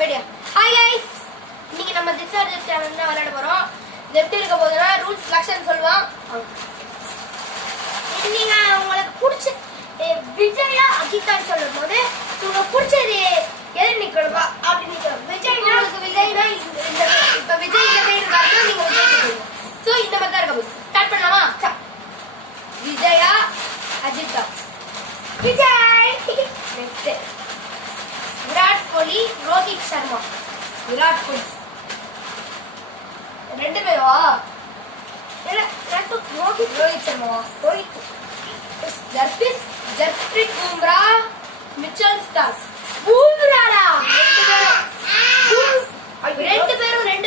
பெடியா hi guys இன்னைக்கு நம்ம discharge சேனல்ல தான் விளையாட போறோம். இது எப்படி இருக்க போகுதுன்னா ரூல்ஸ் செலக்ஷன் சொல்லுவோம். நீங்க உங்களுக்கு பிடிச்ச விஜயா அகிதா சொல்லும்போது உங்களுக்கு பிடிச்சது எது நிக்கணுமா அப்படி நிக்கணும். விஜய்னா விஜய்னா இந்த இப்ப விஜய் இந்த பேர் இருக்காருன்னா நீங்க விஜய் சொல்லுங்க. சோ இந்த மாதிரி தான் இருக்க போகுது. ஸ்டார்ட் பண்ணலாமா? விஜயா அகிதா விஜய் நெக்ஸ்ட் விராட் கோலி ரோஹித் சர்மா விராட் கோலி ரெண்டு பேரா ரோஹித் சர்மா ரோஹித் ஜஸ்பிரீத் பும்ரா மிச்சல் ஸ்டார்க் பும்ராடா ரெண்டு பேரும்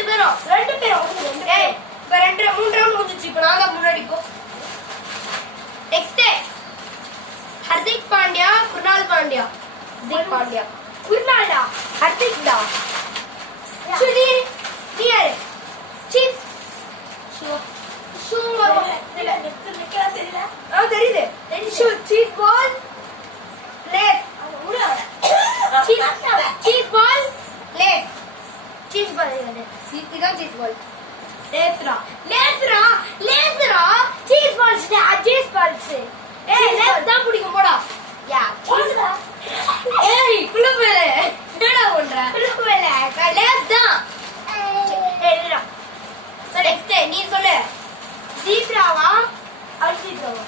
ஏய் இப்ப மூணு ரவுண்ட் முடிஞ்சிச்சு. இப்ப நாங்க முன்னாடி போ. நெக்ஸ்ட் ஹர்திக் பாண்டியா குர்னால் பாண்டியா குர்னால்டா ஹர்திக்டா சுதி நீ யாரு சீப் தெரியுது cheap ball left cheap ball left cheap ball இதுதான் சீப் பால் லேஸ்ரா சீப் பால்ஸ் அஜேஸ் பால்ஸ் ஏய் லெஃப்ட் தான் பிடிக்கும் போடா யா போடுடா ஏய் குளுவேல என்னடா பண்ற குளுவேல லெஃப்ட் தான் ஏய்டா சரி நெக்ஸ்ட் நீ சொல்லு ஜீப்ராவா அல்ஜீப்ராவா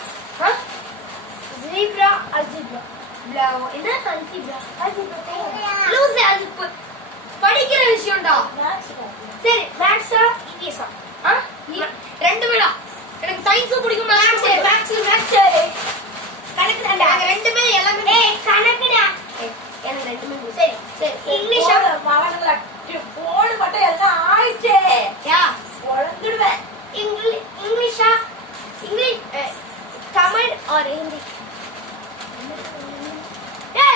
ஜீப்ரா அல்ஜீப்ரா ப்ளவ் என்ன அல்ஜீப்ரா லூஸ் அது படிக்கிற விஷயம்டா சரி மேக்ஸா இங்கிலீஷா ரெண்டு வேடா எனக்கு சயின்ஸ் பிடிக்கும் மேக்ஸ் கணக்குடா ரெண்டுமே எல்லாமே கணக்குடா எனக்கு ரெண்டுமே சரி இங்கிலீஷா மவனங்கள போடு மட்டும் எல்லாம் ஆயிச்சே யா ஒழுங்கிடுவேன் இங்கிலீஷா இங்கிலீஷ் தமிழ் ஆர் ஹிந்தி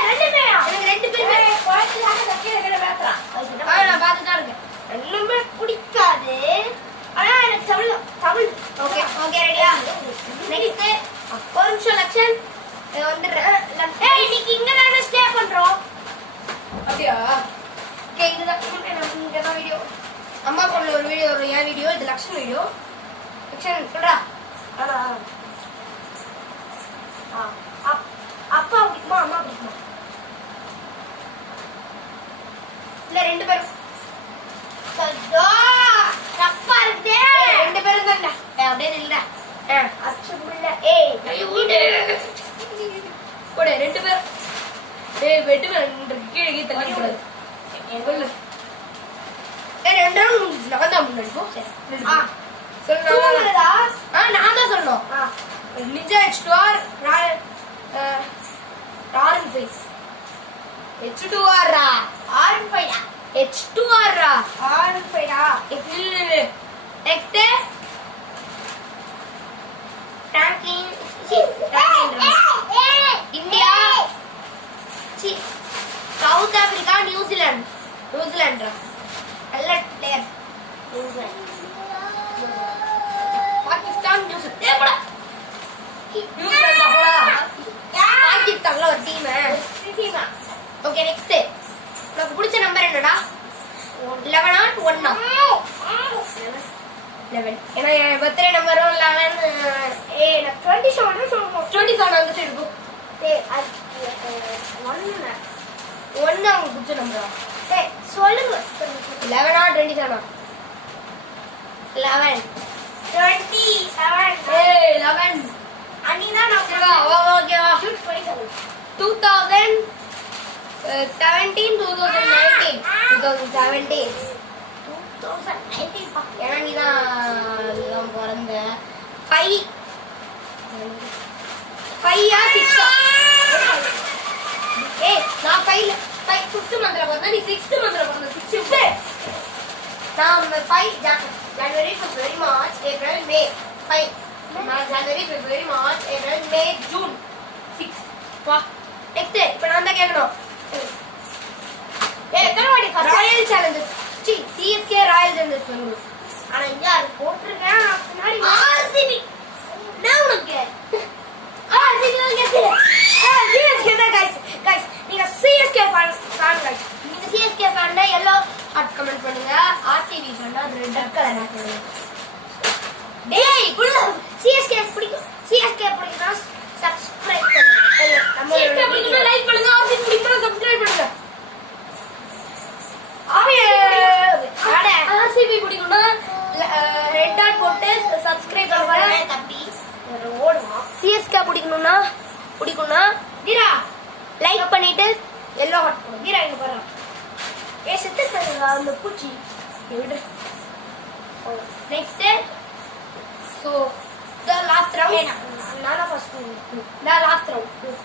ரெண்டுமே எனக்கு ரெண்டு பேருமே குழந்தையாக தக்கிற பேசுறான் நான் பார்த்துதான் இருக்கேன். ரெண்டுமே பிடிக்காது ஆனா எனக்கு தமிழ் ஓகே ரெடியா நெக்ஸ்ட் ஒரு நிமிஷம் லக்ஷன் வந்துடுறேன். இன்னைக்கு இங்க நாங்க ஸ்டே பண்றோம் அப்படியா? ஓகே இதுதான் வீடியோ. அம்மா போன்ல ஒரு வீடியோ வரும். என் வீடியோ இது லக்ஷன் வீடியோ. லக்ஷன் சொல்றா ஆனா அப்பா பிடிக்குமா அம்மா பிடிக்குமா? இல்ல ரெண்டு பேரும் தப்பா இருக்கு. ரெண்டு பேரும் தான் அப்படியே இல்ல அச்சு உள்ள போடு ரெண்டு பேரும் வெட்டு கீழே தள்ளி கூடாது. ரெண்டு ரவுண்ட் முடிஞ்சு நான் தான் முன்னாடி போ. சொல்லுடா நான் தான் சொல்லணும். நிஞ்சா H2R ராயல் ஃபைஸ் H2R ரா ஆரன் ஃபைடா H2R ரா ஆரன் ஃபைடா next ranking India South Africa New Zealand நல்ல பிளேயர் பாகிஸ்தான் நியூசிலாந்து பாகிஸ்தான்ல ஒரு டீம். ஓகே நெக்ஸ்ட் உனக்கு பிடிச்ச நம்பர் என்னடா? 11 or 1? 11 ஏன்னா என் பர்த்டே நம்பரும் 11. நான் 27 சொல்லுவோம். 27 அந்த சைடு போ. ஒன்னு அவங்க பிடிச்ச நம்பரா? சொல்லுங்க 11 or 27? 11 11 அன்னிதான் நான் ஓகேவா ஷூட் பண்ணிட்டேன். 2017 ஏன்னா நீதான் பிறந்த 5 or 6 நான் 5th மந்த்ல பிறந்தேன். நீ 6th மந்த்ல பிறந்த 6 நான் 5 January February March April May 5 January February March April May June 6 வா நெக்ஸ்ட் இப்போ நான் தான் கேட்கணும். எத்தனை வாட்டி Royal Challengers CSK Royal Challengers சொல்லுங்க. ஆனா இங்க அது போட்டுருக்கேன் முன்னாடி RCB நான் உனக்கு RCB தான் கேட்கிறேன். CSK தான் गाइस நீங்க CSK fan guys. நீங்க CSK fan கமெண்ட் பண்ணுங்க. ஆர்டிவி சொன்னா ரெட் கலர் பண்ணுங்க. டேய் குள்ள சிஎஸ்கே பிடிக்கும். சிஎஸ்கே பிடிக்கும்னா சப்ஸ்கிரைப் பண்ணுங்க. நம்ம சிஎஸ்கே பிடிக்கும்னா லைக் பண்ணுங்க. ஆர்டிவி பிடிக்கும்னா சப்ஸ்கிரைப் பண்ணுங்க. ஆர்சிபி பிடிக்கும்னா ரெட் டாட் போட்டு சப்ஸ்கிரைப் பண்ணுங்க தம்பி. ஓடுமா. சிஎஸ்கே பிடிக்கும்னா வீரா லைக் பண்ணிட்டு எல்லோ ஹாட் போடு. வீரா இங்க பாரு. செத்து அந்த பூச்சி விடு. Next so the last round. நானா ஃபர்ஸ்ட் த லாஸ்ட் ரவுண்ட்.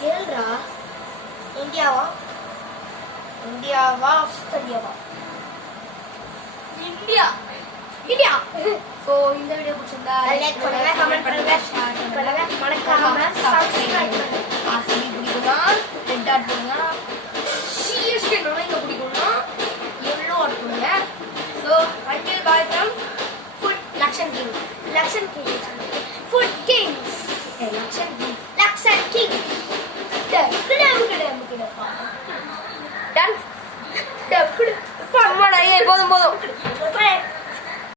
கேள்றா இந்தியாவா ஆஸ்திரேலியாவா? இந்தியா. சோ இந்த வீடியோ பிடிச்சிருந்தா லைக் பண்ணுங்க, கமெண்ட் பண்ணுங்க, ஷேர் பண்ணுங்க, மறக்காம சப்ஸ்கிரைப் பண்ணுங்க. ஆர்சிபி பிடிக்கும்னா ரெட் டாட் போடுங்க. சிஎஸ்கே இங்க பிடிக்கும்னா எல்லோ ஹாட் போடுங்க. So until bye from food Lakshan King. Food Kings. Lakshan King. Done. போதும்